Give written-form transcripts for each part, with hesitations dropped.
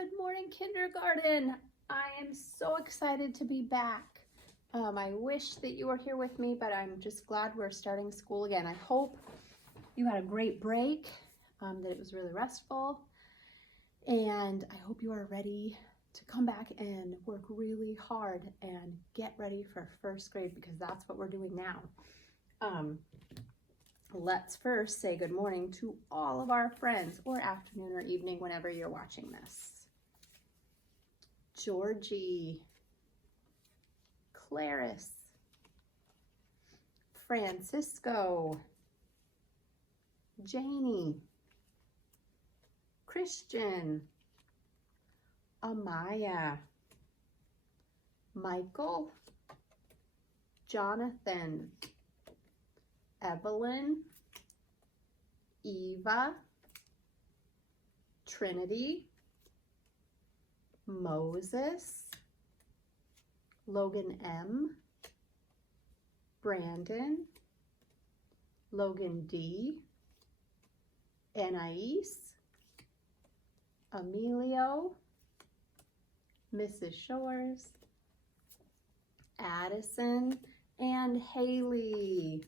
Good morning, kindergarten. I am so excited to be back. I wish that you were here with me, but I'm just glad we're starting school again. I hope you had a great break, that it was really restful, and I hope you are ready to come back and work really hard and get ready for first grade, because that's what we're doing now. Let's first say good morning to all of our friends, or afternoon or evening whenever you're watching this. Georgie, Clarice, Francisco, Janie, Christian, Amaya, Michael, Jonathan, Evelyn, Eva, Trinity, Moses, Logan M, Brandon, Logan D, Anais, Emilio, Mrs. Shores, Addison, and Haley.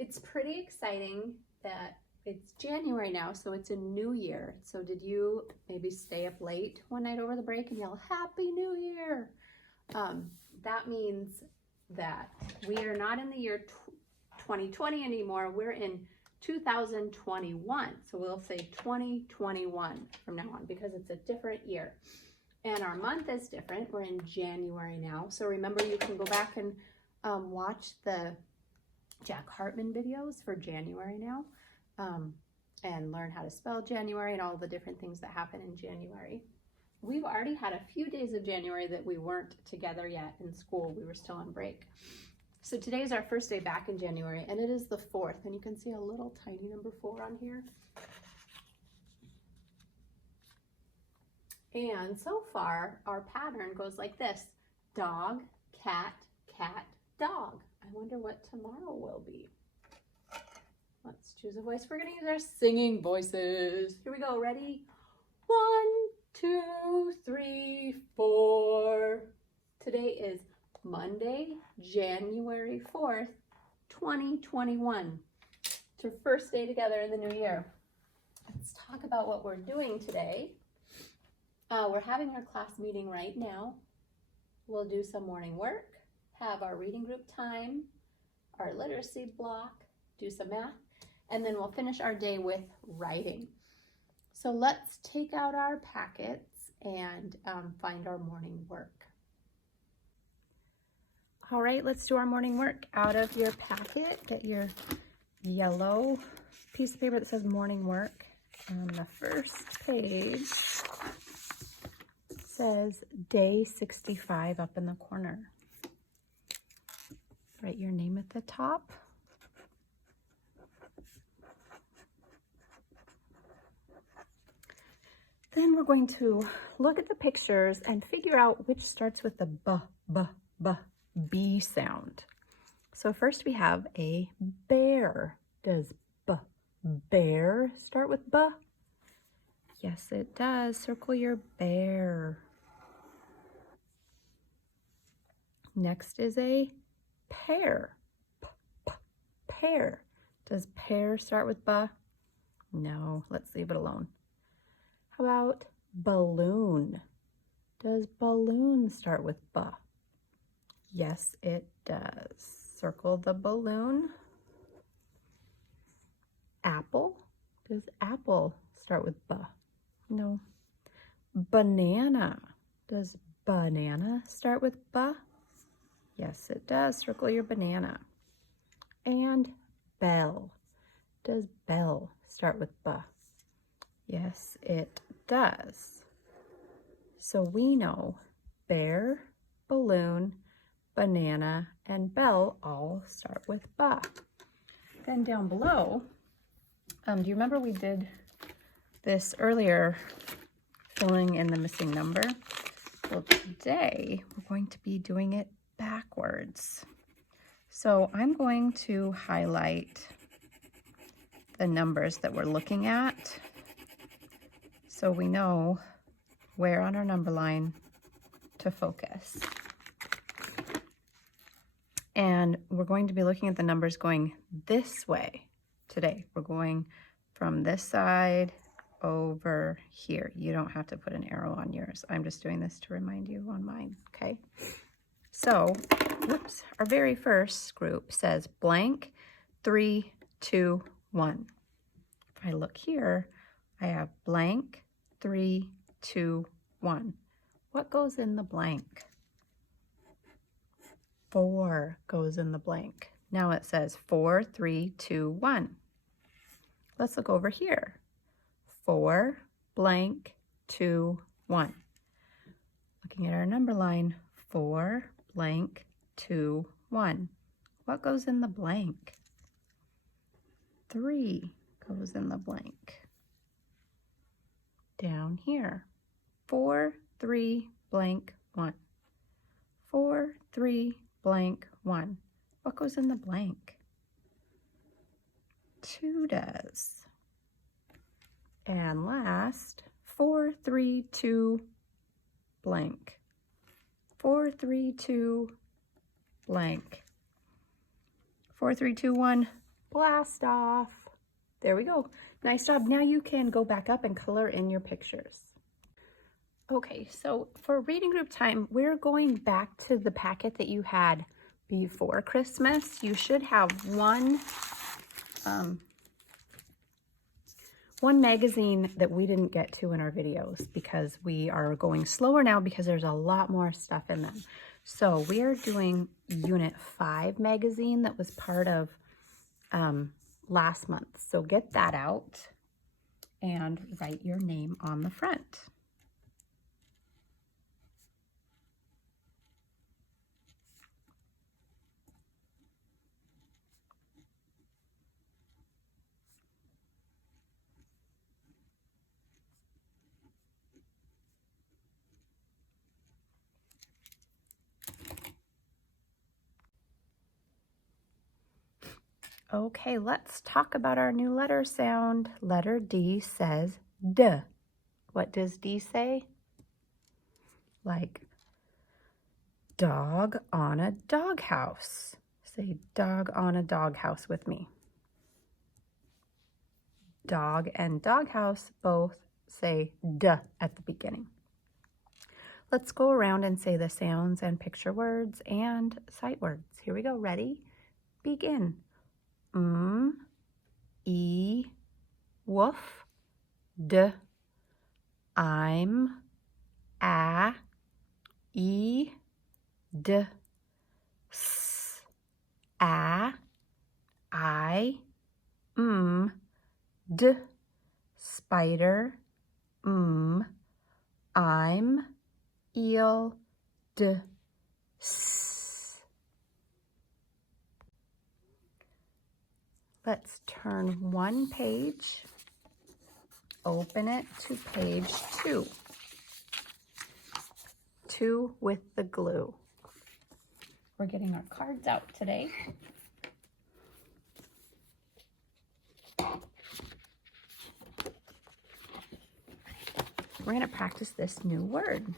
It's pretty exciting that it's January now, so it's a new year. So did you maybe stay up late one night over the break and yell, Happy New Year? That means that we are not in the year 2020 anymore. We're in 2021. So we'll say 2021 from now on, because it's a different year. And our month is different. We're in January now. So remember, you can go back and watch the Jack Hartman videos for January now, and learn how to spell January and all the different things that happen in January. We've already had a few days of January that we weren't together yet in school. We were still on break. So today is our first day back in January, and it is the 4th, and you can see a little tiny number 4 on here. And so far, our pattern goes like this: dog, cat, cat, dog. I wonder what tomorrow will be. Let's choose a voice. We're going to use our singing voices. Here we go. Ready? 1, 2, 3, 4. Today is Monday, January 4th, 2021. It's our first day together in the new year. Let's talk about what we're doing today. We're having our class meeting right now. We'll do some morning work, have our reading group time, our literacy block, do some math, and then we'll finish our day with writing. So let's take out our packets and find our morning work. All right, let's do our morning work. Out of your packet, get your yellow piece of paper that says morning work. On the first page says day 65 up in the corner. Write your name at the top. Then we're going to look at the pictures and figure out which starts with the B sound. So first we have a bear. Does bear start with B? Yes, it does. Circle your bear. Next is a pear. Pear. Does pear start with B? No, let's leave it alone. How about balloon? Does balloon start with B? Yes, it does. Circle the balloon. Apple. Does apple start with B? No. Banana. Does banana start with B? Yes, it does. Circle your banana. And bell. Does bell start with B? Yes, it does. So we know bear, balloon, banana, and bell all start with B. Then down below, do you remember we did this earlier, filling in the missing number? Well, today we're going to be doing it backwards. So I'm going to highlight the numbers that we're looking at. so we know where on our number line to focus. And we're going to be looking at the numbers going this way today. We're going from this side over here. You don't have to put an arrow on yours. I'm just doing this to remind you on mine, okay? So, whoops, our very first group says blank, 3, 2, 1. If I look here, I have blank, 3, 2, 1. What goes in the blank? 4 goes in the blank. Now it says 4, 3, 2, 1. Let's look over here. 4, blank, 2, 1. Looking at our number line, 4, blank, 2, 1. What goes in the blank? 3 goes in the blank. Down here, 4, 3, blank, 1. 4, 3, blank, 1. What goes in the blank? 2 does. And last, 4, 3, 2, blank. 4, 3, 2, blank. 4, 3, 2, 1, blast off. There we go. Nice job. Now you can go back up and color in your pictures. Okay, so for reading group time, we're going back to the packet that you had before Christmas. You should have one magazine that we didn't get to in our videos because we are going slower now because there's a lot more stuff in them. So we are doing Unit 5 magazine that was part of last month. So get that out and write your name on the front. Okay, let's talk about our new letter sound. Letter D says D. What does D say? Like dog on a doghouse. Say dog on a doghouse with me. Dog and doghouse both say D at the beginning. Let's go around and say the sounds and picture words and sight words. Here we go. Ready? Begin. E, woof, D, I'm, A, E, D, S, A, I, D, spider, I'm, eel, D, S. Let's turn one page, open it to page 2. 2 with the glue. We're getting our cards out today. We're going to practice this new word.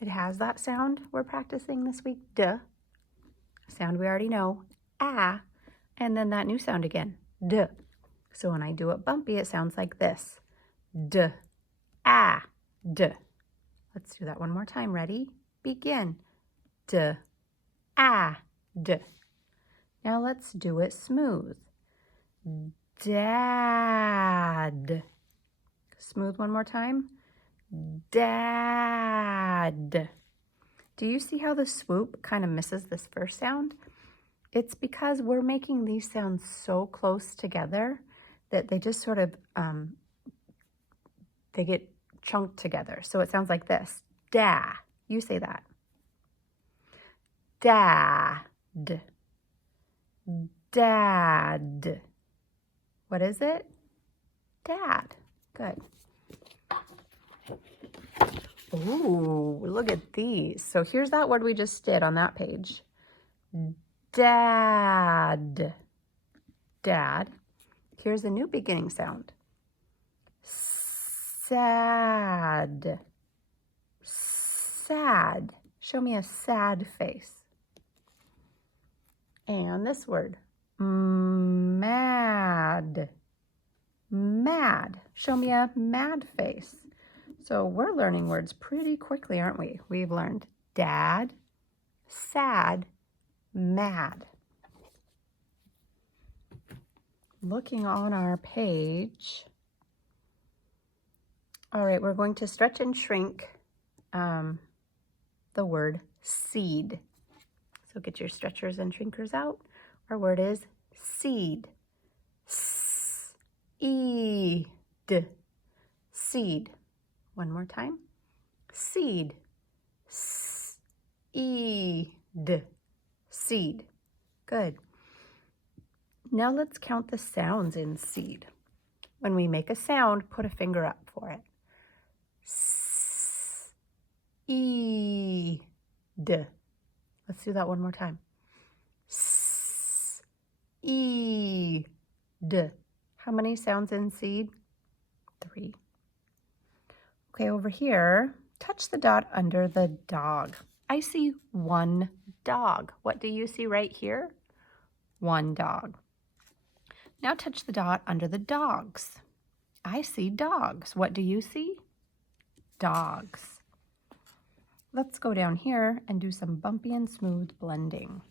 It has that sound we're practicing this week, duh. Sound we already know. Ah, and then that new sound again, D. So when I do it bumpy, it sounds like this. D, ah, D. Let's do that one more time. Ready? Begin. D, ah, D. Now let's do it smooth. Dad. Smooth one more time. Dad. Do you see how the swoop kind of misses this first sound? It's because we're making these sounds so close together that they just sort of, they get chunked together. So it sounds like this. Da. You say that. Dad. Dad. What is it? Dad. Good. Ooh, look at these. So here's that word we just did on that page. Dad. Dad. Here's a new beginning sound. sad. Sad. Show me a sad face. And this word, mad. Mad. Show me a mad face. So we're learning words pretty quickly, aren't we? We've learned dad, sad, mad. Looking on our page. All right, we're going to stretch and shrink the word seed. So get your stretchers and shrinkers out. Our word is seed. S-E-D. Seed. One more time. Seed. S-E-D. Seed. Good. Now let's count the sounds in seed. When we make a sound, put a finger up for it. S-E-D. Let's do that one more time. S-E-D. How many sounds in seed? 3. Okay, over here, touch the dot under the dog. I see one dog. What do you see right here? One dog. Now touch the dot under the dogs. I see dogs. What do you see? Dogs. Let's go down here and do some bumpy and smooth blending.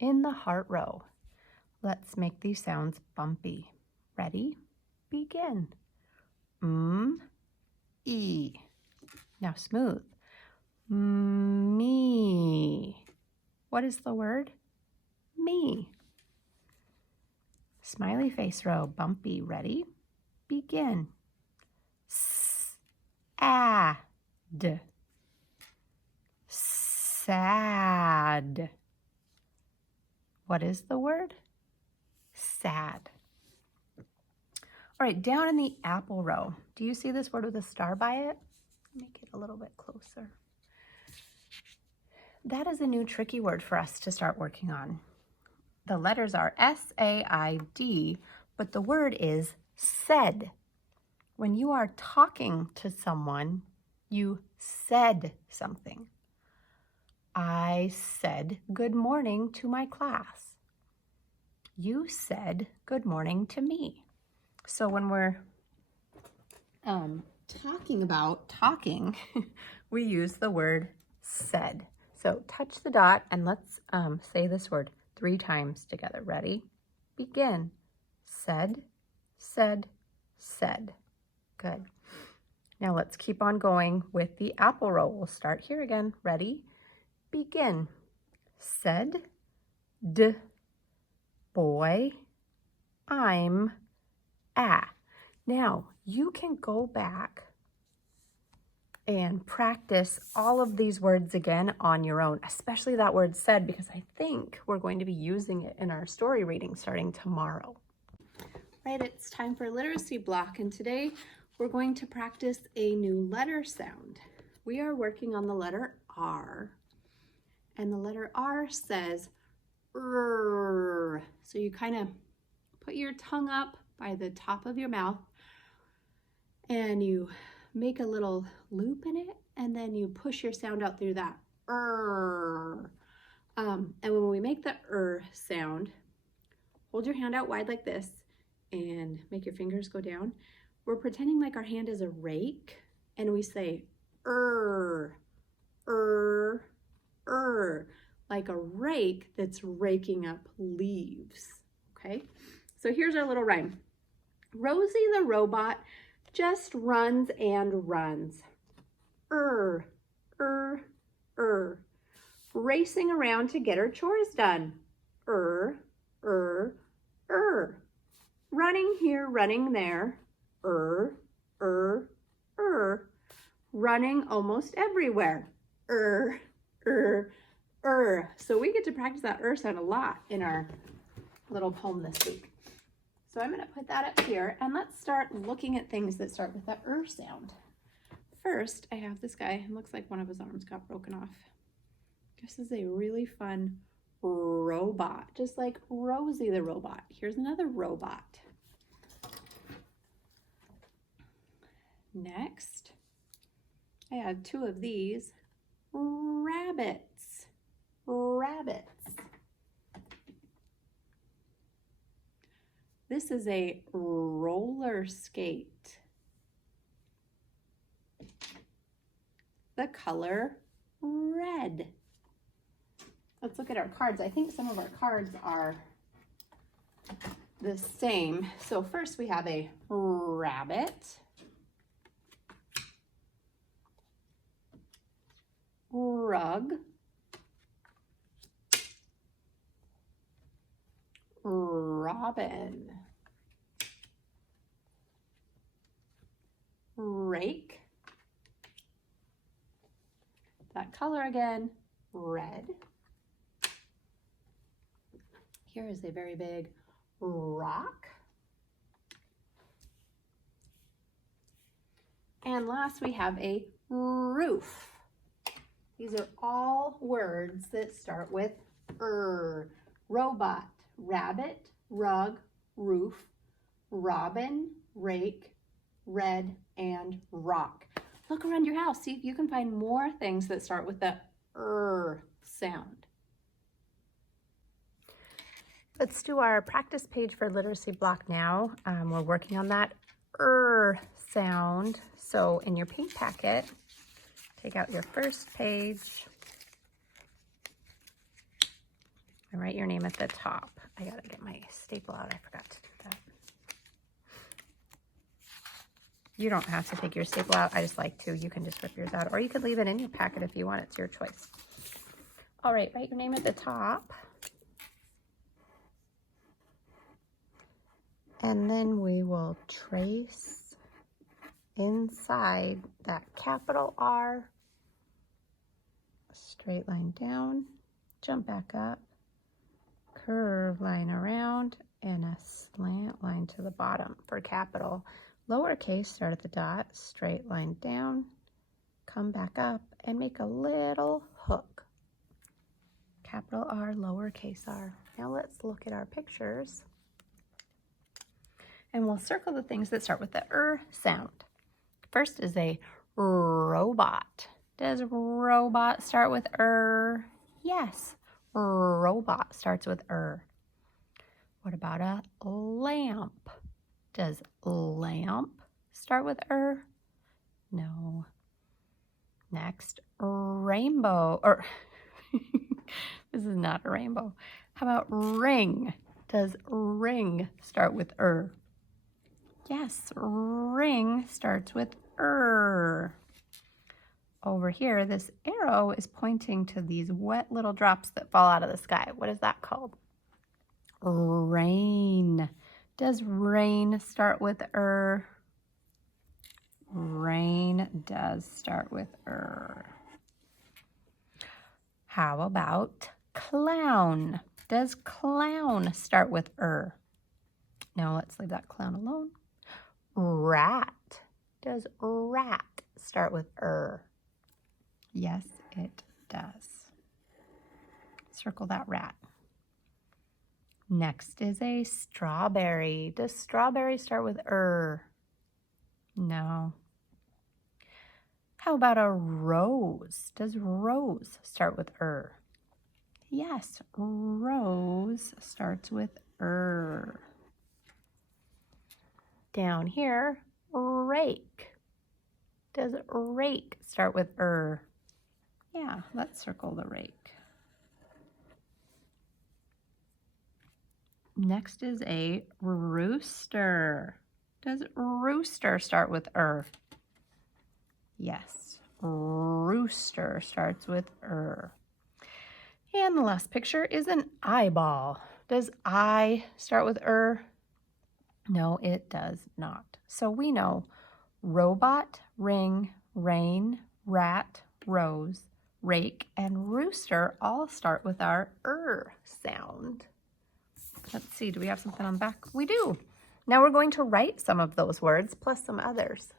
In the heart row, let's make these sounds bumpy. Ready? Begin. E. Now smooth. Me. What is the word? Me. Smiley face row, bumpy. Ready? Begin. S-A-D. Sad. What is the word? Sad. All right, down in the apple row, do you see this word with a star by it? Make it a little bit closer. That is a new tricky word for us to start working on. The letters are S-A-I-D, but the word is said. When you are talking to someone, you said something. I said good morning to my class. You said good morning to me. So when we're talking about talking, we use the word said. So touch the dot and let's say this word 3 times together. Ready? Begin. Said, said, said. Good. Now let's keep on going with the apple row. We'll start here again. Ready? Begin. Said, d, boy, I'm, Now you can go back and practice all of these words again on your own, especially that word said, because I think we're going to be using it in our story reading starting tomorrow. Right, it's time for literacy block, and today we're going to practice a new letter sound. We are working on the letter R, and the letter R says R. So you kind of put your tongue up by the top of your mouth and you make a little loop in it, and then you push your sound out through that R. And when we make the sound, hold your hand out wide like this and make your fingers go down. We're pretending like our hand is a rake, and we say like a rake that's raking up leaves. Okay, so here's our little rhyme. Rosie the robot just runs and runs. Racing around to get her chores done. Running here, running there. Running almost everywhere. So we get to practice that sound a lot in our little poem this week. So I'm going to put that up here, and let's start looking at things that start with that sound. First, I have this guy. It looks like one of his arms got broken off. This is a really fun robot, just like Rosie the robot. Here's another robot. Next, I have 2 of these. Rabbits. Rabbits. This is a roller skate. The color red. Let's look at our cards. I think some of our cards are the same. So first we have a rabbit, rug, robin, rake, that color again, red. Here is a very big rock. And last we have a roof. These are all words that start with robot, rabbit, rug, roof, robin, rake, red, and rock. Look around your house, see if you can find more things that start with the sound. Let's do our practice page for literacy block now. We're working on that sound. So in your paint packet, take out your first page and write your name at the top. I gotta get my staple out, I forgot to do that. You don't have to take your staple out, I just like to. You can just rip yours out, or you could leave it in your packet if you want, it's your choice. All right, write your name at the top. And then we will trace inside that capital R, a straight line down, jump back up, curve line around, and a slant line to the bottom for capital. Lowercase, start at the dot, straight line down, come back up, and make a little hook. Capital R, lowercase r. Now let's look at our pictures. And we'll circle the things that start with the sound. First is a robot. Does robot start with Yes, robot starts with What about a lamp? Does lamp start with No. Next, rainbow, or this is not a rainbow. How about ring? Does ring start with Yes, ring starts with Over here, this arrow is pointing to these wet little drops that fall out of the sky. What is that called? Rain. Does rain start with Rain does start with How about clown? Does clown start with No, let's leave that clown alone. Rat. Does rat start with Yes, it does. Circle that rat. Next is a strawberry. Does strawberry start with No. How about a rose? Does rose start with Yes, rose starts with Down here, rake. Does rake start with Yeah, let's circle the rake. Next is a rooster. Does rooster start with Yes, rooster starts with And the last picture is an eyeball. Does eye start with No, it does not. So we know robot, ring, rain, rat, rose, rake, and rooster all start with our sound. Let's see, do we have something on the back? We do. Now we're going to write some of those words plus some others.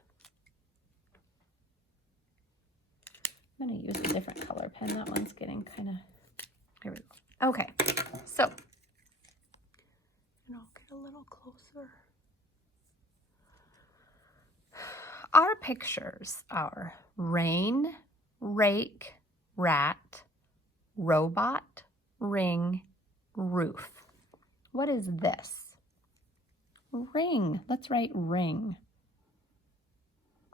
I'm going to use a different color pen. That one's getting kind of, here we go. Okay, so, and I'll get a little closer. Our pictures are rain, rake, rat, robot, ring, roof. What is this? Ring. Let's write ring.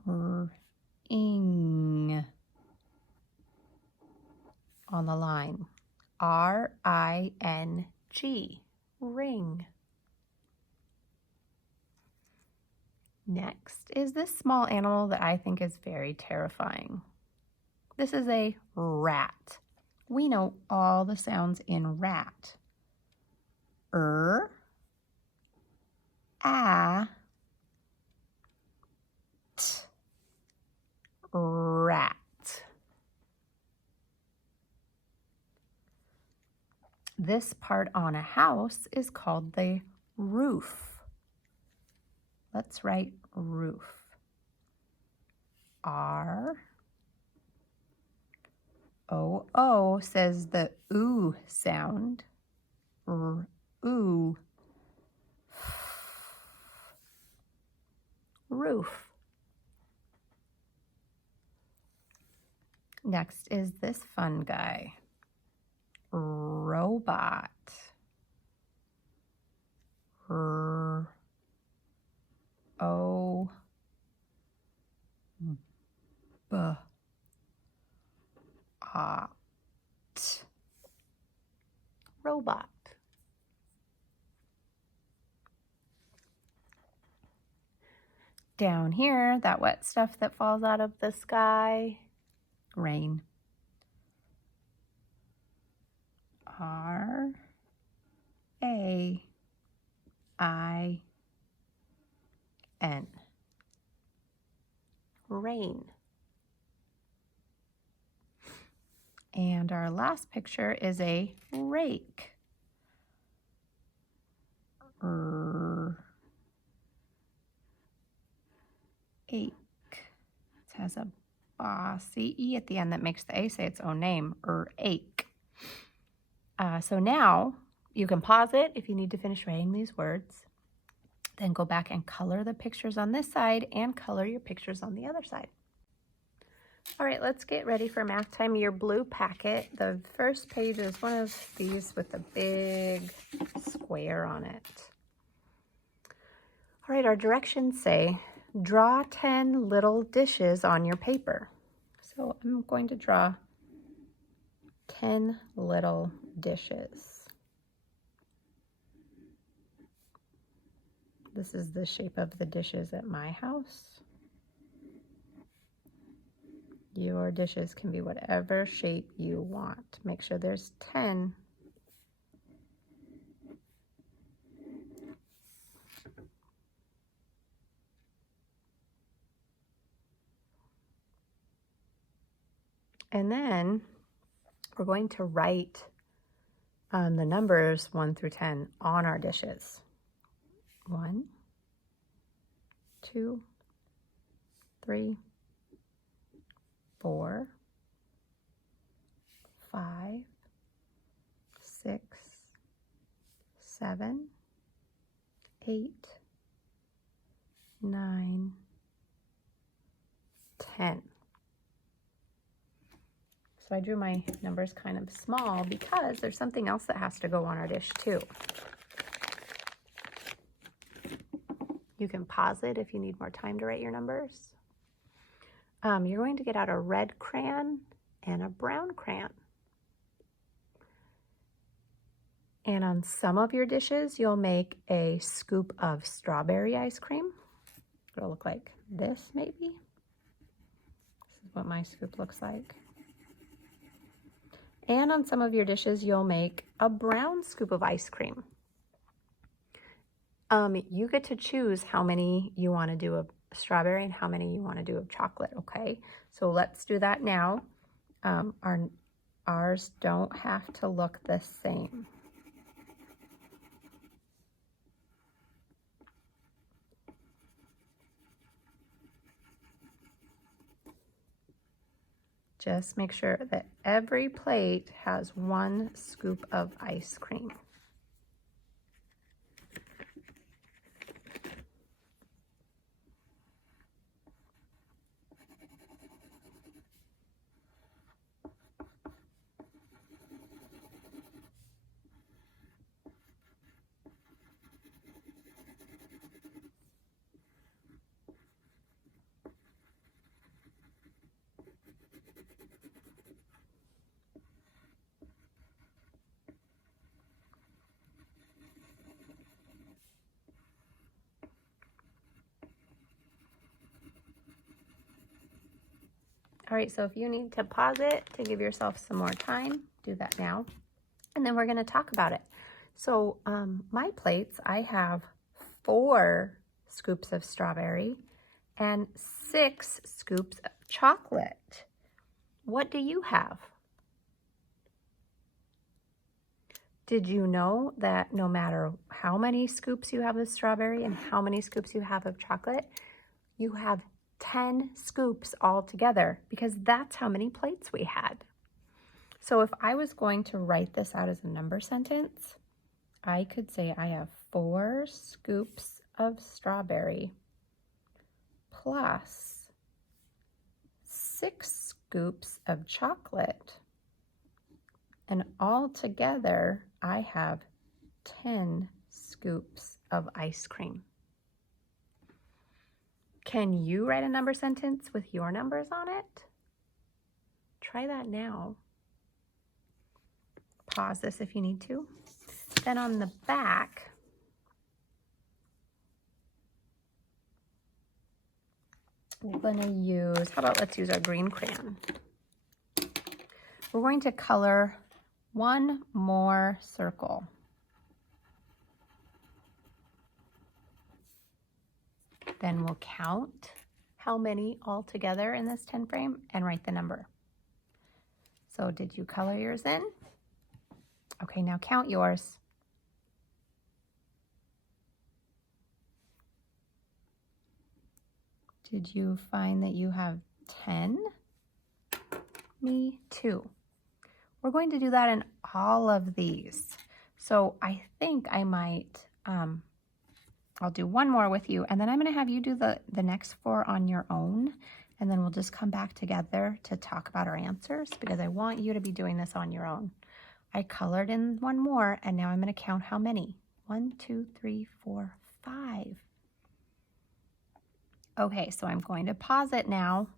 Ring on the line. R-I-N-G. Ring. Next is this small animal that I think is very terrifying. This is a rat. We know all the sounds in rat. A, t, rat. This part on a house is called the roof. Let's write roof. R-O-O says the oo sound. Ooh. Roof. Next is this fun guy. Robot. R-O-B-O-T. Robot. Down here, that wet stuff that falls out of the sky, rain. R-A-I-N. Rain. And our last picture is a rake. Ache. It has a C-E at the end that makes the A say its own name, ache. So now you can pause it if you need to finish writing these words. Then go back and color the pictures on this side and color your pictures on the other side. All right, let's get ready for math time. Your blue packet, the first page is one of these with a big square on it. All right, our directions say, draw 10 little dishes on your paper. So I'm going to draw 10 little dishes. This is the shape of the dishes at my house. Your dishes can be whatever shape you want. Make sure there's 10. And then we're going to write the numbers 1 through 10 on our dishes. 1, 2, 3, 4, 5, 6, 7, 8, 9, 10. So I drew my numbers kind of small because there's something else that has to go on our dish too. You can pause it if you need more time to write your numbers. You're going to get out a red crayon and a brown crayon. And on some of your dishes, you'll make a scoop of strawberry ice cream. It'll look like this maybe. This is what my scoop looks like. And on some of your dishes, you'll make a brown scoop of ice cream. You get to choose how many you want to do of strawberry and how many you want to do of chocolate, okay? So let's do that now. Ours don't have to look the same. Just make sure that every plate has 1 scoop of ice cream. All right, so if you need to pause it to give yourself some more time, do that now. And then we're gonna talk about it. So my plates, I have 4 scoops of strawberry and 6 scoops of chocolate. What do you have? Did you know that no matter how many scoops you have of strawberry and how many scoops you have of chocolate, you have 10 scoops all together, because that's how many plates we had. So if I was going to write this out as a number sentence, I could say I have 4 scoops of strawberry plus 6 scoops of chocolate, and all together I have 10 scoops of ice cream. Can you write a number sentence with your numbers on it? Try that now. Pause this if you need to. Then on the back, we're going to use, let's use our green crayon. We're going to color one more circle. Then we'll count how many all together in this 10 frame and write the number. So did you color yours in? Okay, now count yours. Did you find that you have 10? Me too. We're going to do that in all of these. So I think I might, I'll do one more with you, and then I'm going to have you do the next 4 on your own, and then we'll just come back together to talk about our answers, because I want you to be doing this on your own. I colored in one more, and now I'm going to count how many. 1, 2, 3, 4, 5. Okay, so I'm going to pause it now,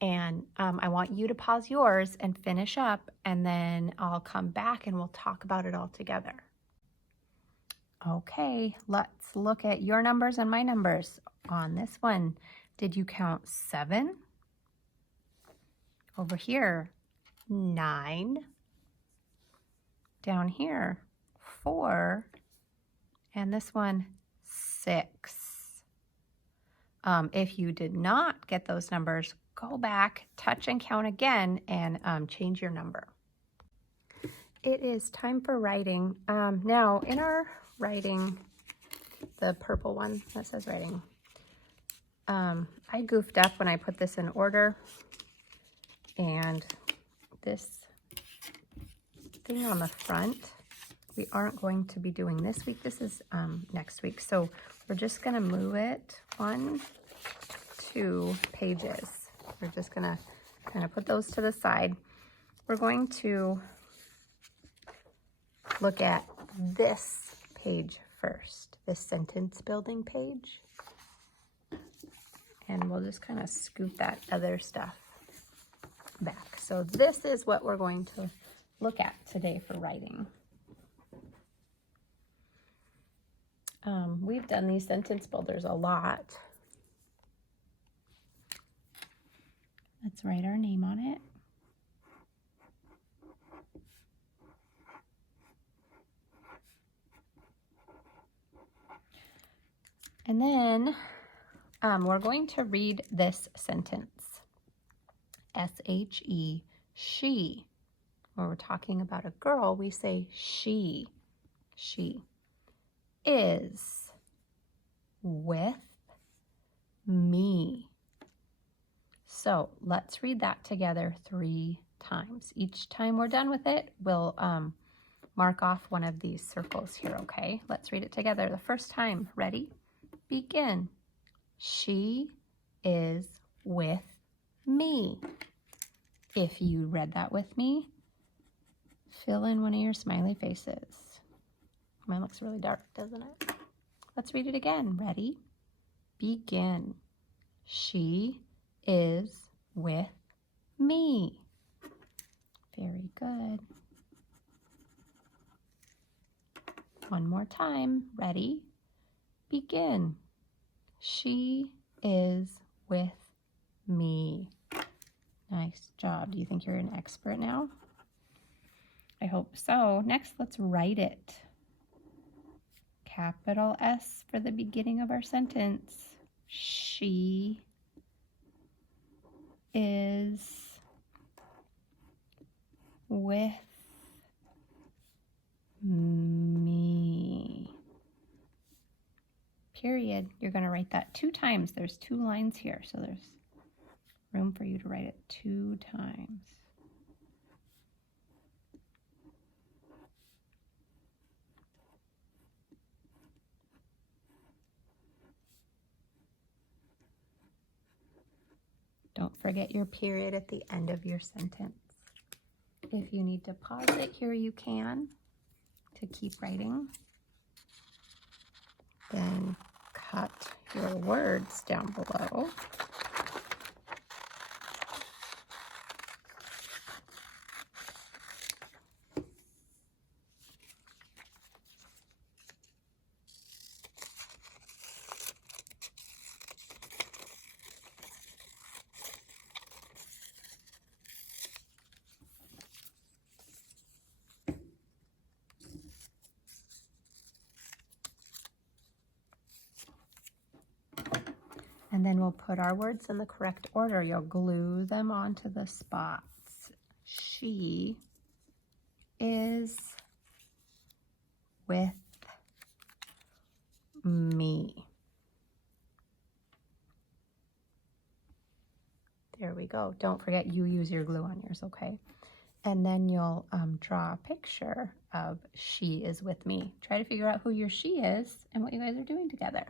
and I want you to pause yours and finish up, and then I'll come back and we'll talk about it all together. Okay, let's look at your numbers and my numbers on this one. Did you count 7? Over here, 9. Down here, 4. And this one, 6. If you did not get those numbers, go back, touch and count again, and change your number. It is time for writing. Now, in our writing, the purple one that says writing, I goofed up when I put this in order, and this thing on the front, we aren't going to be doing this week. This is next week. So we're just going to move it 1, 2 pages. We're just going to kind of put those to the side. We're going to look at this page first, this sentence building page. And we'll just kind of scoot that other stuff back. So this is what we're going to look at today for writing. We've done these sentence builders a lot. Let's write our name on it. And then we're going to read this sentence. S-H-E, she. When we're talking about a girl, we say she. She is with me. So let's read that together 3 times. Each time we're done with it, we'll mark off one of these circles here, okay? Let's read it together the first time. Ready? Begin. She is with me. If you read that with me, fill in one of your smiley faces. Mine looks really dark, doesn't it? Let's read it again. Ready? Begin. She is with me. Very good. One more time. Ready? Begin. She is with me. Nice job. Do you think you're an expert now? I hope so. Next, let's write it. Capital S for the beginning of our sentence. She is with me. Period. You're going to write that 2 times. There's 2 lines here, so there's room for you to write it 2 times. Don't forget your period at the end of your sentence. If you need to pause it here, you can to keep writing. Then cut your words down below. And then we'll put our words in the correct order. You'll glue them onto the spots. She is with me. There we go. Don't forget you use your glue on yours, okay? And then you'll draw a picture of she is with me. Try to figure out who your she is and what you guys are doing together.